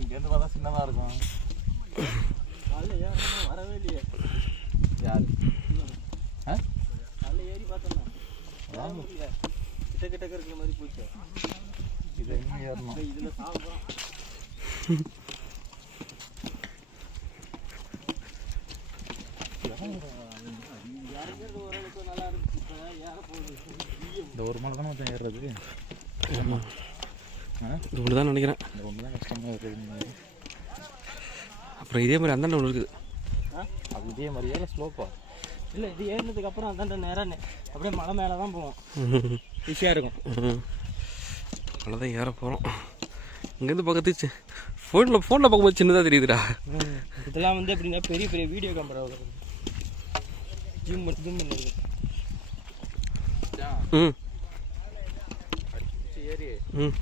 இங்கேருந்து பார்த்தா சின்னதாக இருக்கும். வரவே இல்லையே யார் நல்ல ஏறி பார்த்தோம்னா கிட்ட கிட்ட இருக்கிற மாதிரி போச்சு. இது எங்கே ஏறணும்? இதில் சாப்பிட்றோம். ஓரளவுக்கு நல்லா இருக்கு. ஏற போகுது. இந்த ஒரு மலை தானே மொத்தம் ஏறுறது. இது ஒன்று தான் நினைக்கிறேன். இந்த ஒன்று தான் கஷ்டமாக இருக்குது. அப்புறம் இதே மாதிரி அந்தாண்ட ஒன்று இருக்குது. அது இதே மாதிரி ஏற ஸ்லோப்பா இல்லை, இது ஏறினதுக்கு அப்புறம் அந்தாண்ட நேராக அப்படியே மலை மேலே தான் போவோம். ஈஸியாக இருக்கும். அவ்வளோதான் ஏற போகிறோம். இங்கேருந்து பக்கத்து ஃபோனில் பார்க்கும்போது சின்னதாக தெரியுதுடா. இதெல்லாம் வந்து எப்படின்னா பெரிய பெரிய வீடியோ கேமரா ஜூம் பண்ணுறது. ம் ஏறி ம்